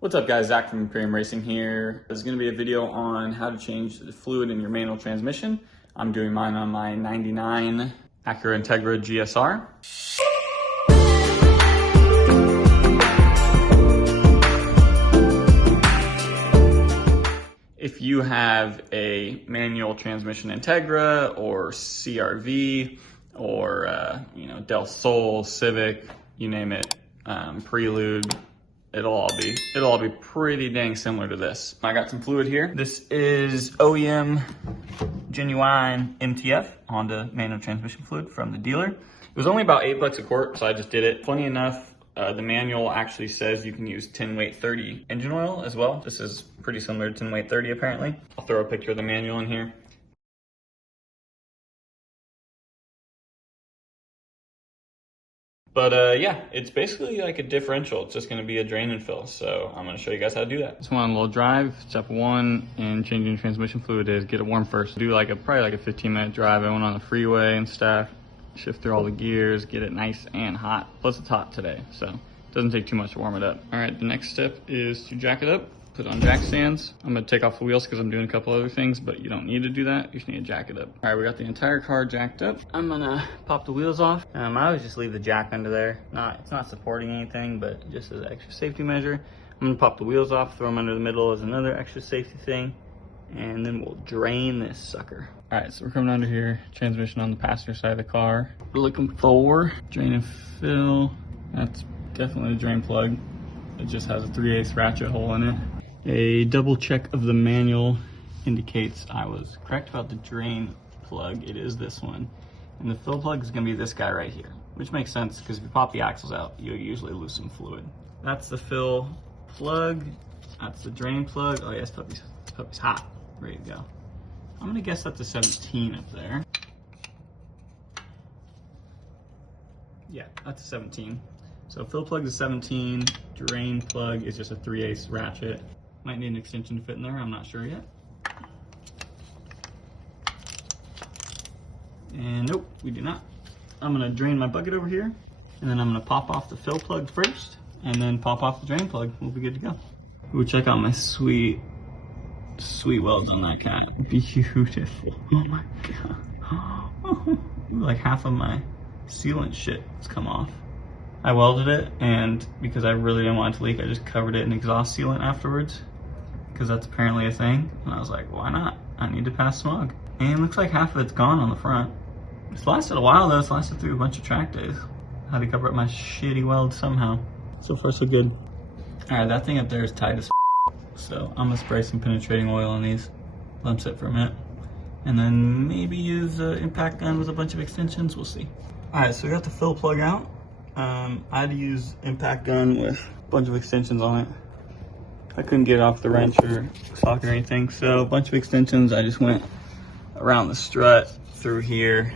What's up guys, Zach from Acura Racing here. This is going to be a video on how to change the fluid in your manual transmission. I'm doing mine on my 99 Acura Integra GSR. If you have a manual transmission Integra or CRV or Del Sol, Civic, you name it, Prelude, it'll all be pretty dang similar to this. I got some fluid here. This is OEM genuine MTF Honda manual transmission fluid from the dealer. It was only about $8 a quart, so I just did it. Funny enough, the manual actually says you can use 10 weight 30 engine oil as well. This is pretty similar to 10 weight 30 apparently. I'll throw a picture of the manual in here. But yeah, it's basically like a differential. It's just gonna be a drain and fill. So I'm gonna show you guys how to do that. Just one little drive. Step one in changing transmission fluid is get it warm first. Do probably like a 15-minute drive. I went on the freeway and stuff, shift through all the gears, get it nice and hot. Plus it's hot today, so it doesn't take too much to warm it up. All right, the next step is to jack it up. Put it on jack stands. I'm gonna take off the wheels because I'm doing a couple other things, but you don't need to do that. You just need to jack it up. All right, we got the entire car jacked up. I'm gonna pop the wheels off. I always just leave the jack under there. It's not supporting anything, but just as an extra safety measure. I'm gonna pop the wheels off, throw them under the middle as another extra safety thing, and then we'll drain this sucker. All right, so we're coming under here. Transmission on the passenger side of the car. We're looking for drain and fill. That's definitely a drain plug. It just has a 3/8 ratchet hole in it. A double check of the manual indicates I was correct about the drain plug. It is this one. And the fill plug is gonna be this guy right here, which makes sense because if you pop the axles out, you'll usually lose some fluid. That's the fill plug. That's the drain plug. Oh yeah, this puppy's hot, ready to go. I'm gonna guess that's a 17 up there. Yeah, that's a 17. So fill plug is 17, drain plug is just a 3/8 ratchet. Might need an extension to fit in there, I'm not sure yet. And nope, we do not. I'm gonna drain my bucket over here, and then I'm gonna pop off the fill plug first, and then pop off the drain plug. We'll be good to go. Ooh, check out my sweet welds on that cat. Beautiful. Oh my God. Like half of my sealant shit has come off. I welded it, and because I really didn't want it to leak, I just covered it in exhaust sealant afterwards, because that's apparently a thing. And I was like, why not? I need to pass smog. And it looks like half of it's gone on the front. It's lasted a while though. It's lasted through a bunch of track days. I had to cover up my shitty weld somehow. So far so good. All right, that thing up there is tight as so I'm gonna spray some penetrating oil on these. Let them sit for a minute. And then maybe use an impact gun with a bunch of extensions, we'll see. All right, so we got the fill plug out. I had to use impact gun with a bunch of extensions on it. I couldn't get it off the wrench or socket or anything, so a bunch of extensions. I just went around the strut, through here,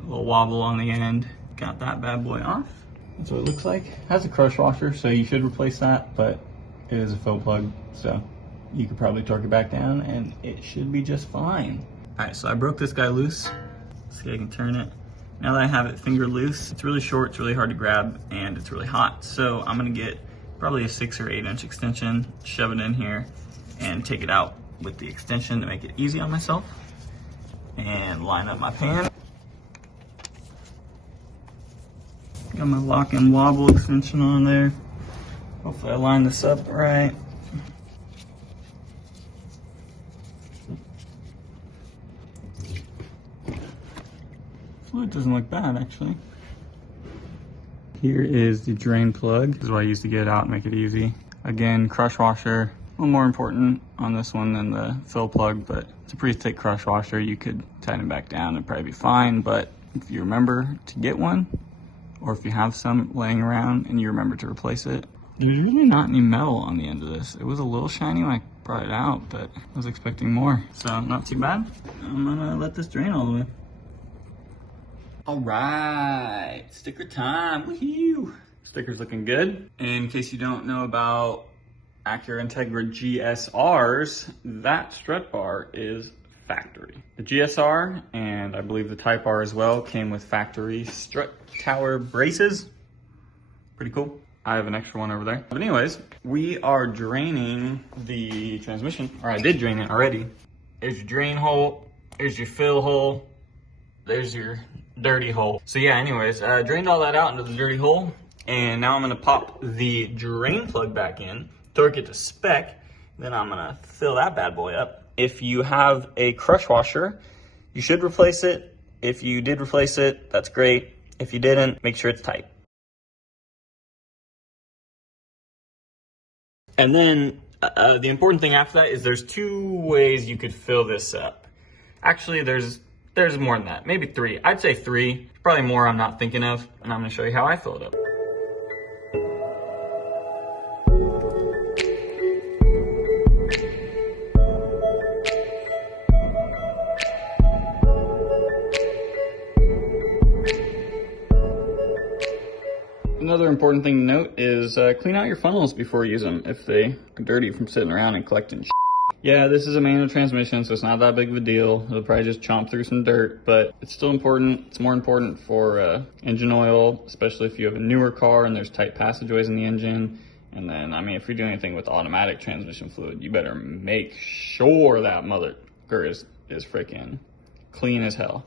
a little wobble on the end, got that bad boy off. That's what it looks like. It has a crush washer, so you should replace that, but it is a fill plug, so you could probably torque it back down and it should be just fine. All right, so I broke this guy loose. Let's see if I can turn it. Now that I have it finger loose, it's really short, it's really hard to grab, and it's really hot. So I'm gonna get probably a 6 or 8 inch extension, shove it in here, and take it out with the extension to make it easy on myself. And line up my pan. Got my lock and wobble extension on there. Hopefully I line this up right. Fluid doesn't look bad actually. Here is the drain plug. This is what I used to get it out and make it easy. Again, crush washer, a little more important on this one than the fill plug, but it's a pretty thick crush washer. You could tighten it back down and probably be fine, but if you remember to get one, or if you have some laying around and you remember to replace it, there's really not any metal on the end of this. It was a little shiny when I brought it out, but I was expecting more. So not too bad. I'm gonna let this drain all the way. All right, sticker time, woohoo! Sticker's looking good. In case you don't know about Acura Integra GSRs, that strut bar is factory. The GSR, and I believe the Type R as well, came with factory strut tower braces. Pretty cool. I have an extra one over there. But anyways, we are draining the transmission, or I did drain it already. There's your drain hole, there's your fill hole, there's your dirty hole. So yeah, anyways, drained all that out into the dirty hole, and now I'm gonna pop the drain plug back in, torque it to spec, then I'm gonna fill that bad boy up. If you have a crush washer, you should replace it. If you did replace it, that's great. If you didn't, make sure it's tight. And then the important thing after that is there's 2 ways you could fill this up. Actually, there's more than that, maybe 3. I'd say 3, probably more I'm not thinking of, and I'm gonna show you how I fill it up. Another important thing to note is clean out your funnels before you use them if they are dirty from sitting around and collecting shit. Yeah, this is a manual transmission, so it's not that big of a deal. It'll probably just chomp through some dirt, but it's still important. It's more important for engine oil, especially if you have a newer car and there's tight passageways in the engine. And then, I mean, if you're doing anything with automatic transmission fluid, you better make sure that mother is freaking clean as hell.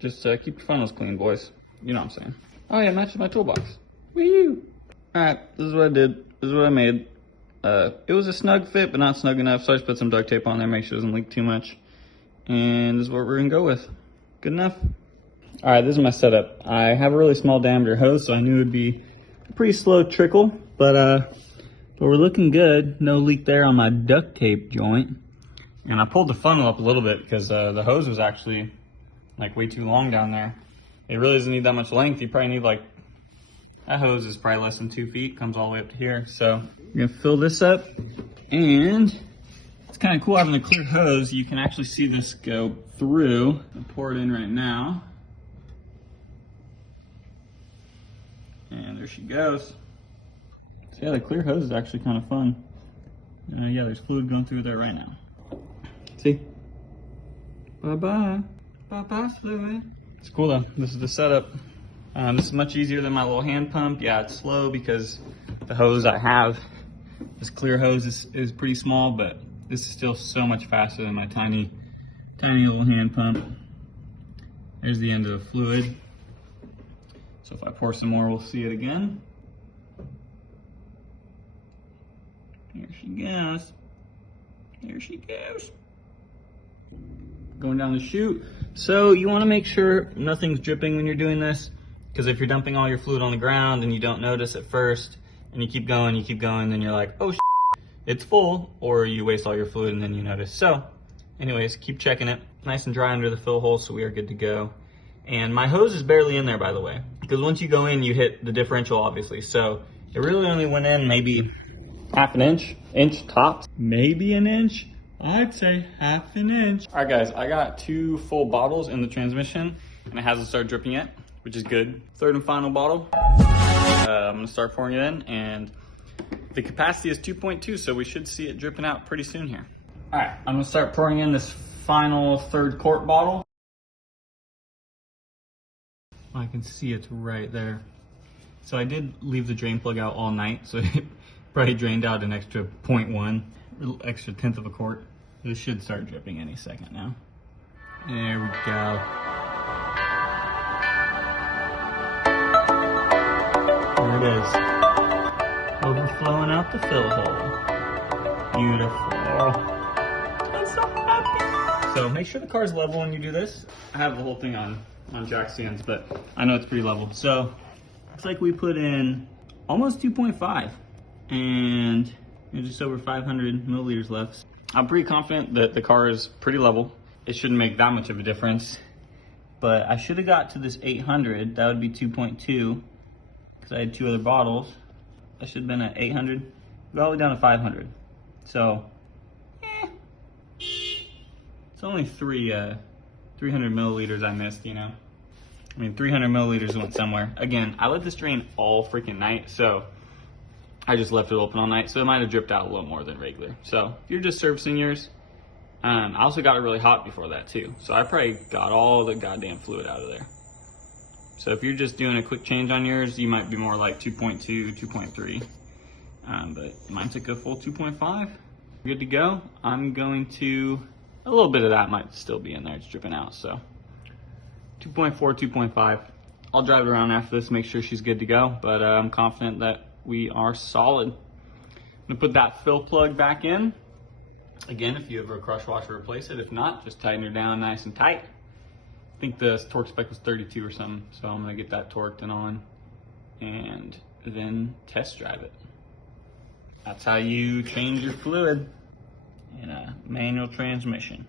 Just keep your funnels clean, boys. You know what I'm saying. Oh yeah, it matches my toolbox. Woo! Alright, this is what I did. This is what I made. It was a snug fit, but not snug enough, so I just put some duct tape on there, make sure it doesn't leak too much. And this is what we're gonna go with. Good enough? Alright, this is my setup. I have a really small diameter hose, so I knew it would be a pretty slow trickle, but we're looking good. No leak there on my duct tape joint. And I pulled the funnel up a little bit because the hose was actually like way too long down there. It really doesn't need that much length. You probably need like, that hose is probably less than 2 feet, comes all the way up to here. So we're gonna fill this up, and it's kind of cool having a clear hose. You can actually see this go through. I'll pour it in right now. And there she goes. So yeah, the clear hose is actually kind of fun. Yeah, there's fluid going through there right now. See? Bye-bye. Bye-bye, fluid. It's cool though. This is the setup. This is much easier than my little hand pump. Yeah, it's slow because the hose I have, this clear hose is pretty small, but this is still so much faster than my tiny little hand pump. There's the end of the fluid. So if I pour some more, we'll see it again. There she goes. There she goes. Going down the chute. So you want to make sure nothing's dripping when you're doing this, because if you're dumping all your fluid on the ground and you don't notice at first, and you keep going, then you're like, oh shit, it's full, or you waste all your fluid and then you notice. So anyways, keep checking it. Nice and dry under the fill hole, so we are good to go. And my hose is barely in there, by the way, because once you go in, you hit the differential, obviously. So it really only went in maybe half an inch tops, maybe an inch. I'd say half an inch. All right, guys, I got 2 full bottles in the transmission, and it hasn't started dripping yet, which is good. Third and final bottle. I'm gonna start pouring it in, and the capacity is 2.2, so we should see it dripping out pretty soon here. All right, I'm gonna start pouring in this final 3rd quart bottle. I can see it's right there. So I did leave the drain plug out all night, so it probably drained out an extra 0.1, extra 1/10 of a quart. This should start dripping any second now. There we go. There it is. Overflowing out the fill hole. Beautiful. I'm so happy. So make sure the car's level when you do this. I have the whole thing on jack stands, but I know it's pretty level. So looks like we put in almost 2.5 and just over 500 milliliters left. I'm pretty confident that the car is pretty level. It shouldn't make that much of a difference, but I should have got to this 800. That would be 2.2 because I had 2 other bottles. I should have been at 800. Got all the way down to 500. So, it's only 300 milliliters I missed, you know? I mean, 300 milliliters went somewhere. Again, I let this drain all freaking night, so I just left it open all night, so it might have dripped out a little more than regular. So if you're just servicing yours, I also got it really hot before that too. So I probably got all the goddamn fluid out of there. So if you're just doing a quick change on yours, you might be more like 2.2, 2.3. But mine took a full 2.5. Good to go. I'm going to, a little bit of that might still be in there, it's dripping out. So 2.4, 2.5. I'll drive it around after this, make sure she's good to go. But I'm confident that we are solid. I'm gonna put that fill plug back in. Again, if you have a crush washer, replace it. If not, just tighten her down nice and tight. I think the torque spec was 32 or something, so I'm gonna get that torqued and on and then test drive it. That's how you change your fluid in a manual transmission.